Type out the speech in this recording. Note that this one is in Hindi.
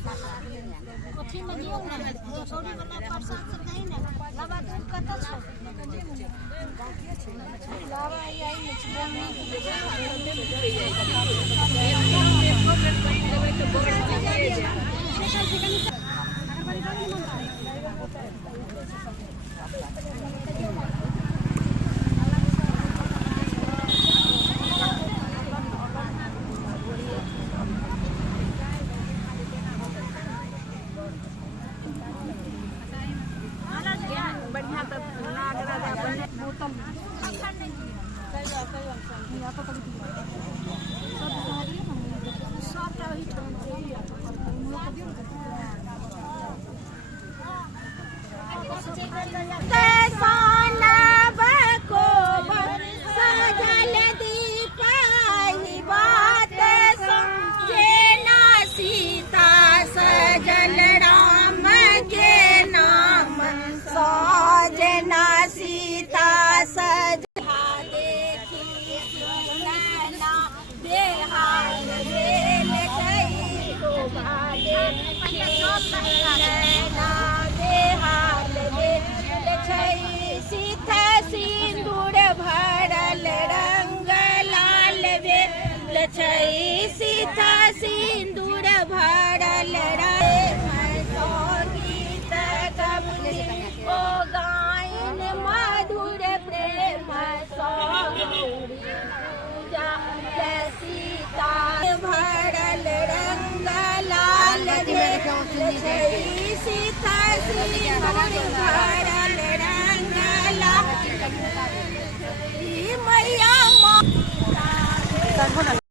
कथी में दियो ना गौरी वाला प्रसाद से कहीं ना लावा दूध कत छ लावा आई बढ़िया तो नाग राजा बने बोतल सीता सिंदूर भरल रे गीत कबली ओ गायन मधुर प्रेम सीता भरल रंग लाल रे सीता सिंदूर भरल रंग लाल मैया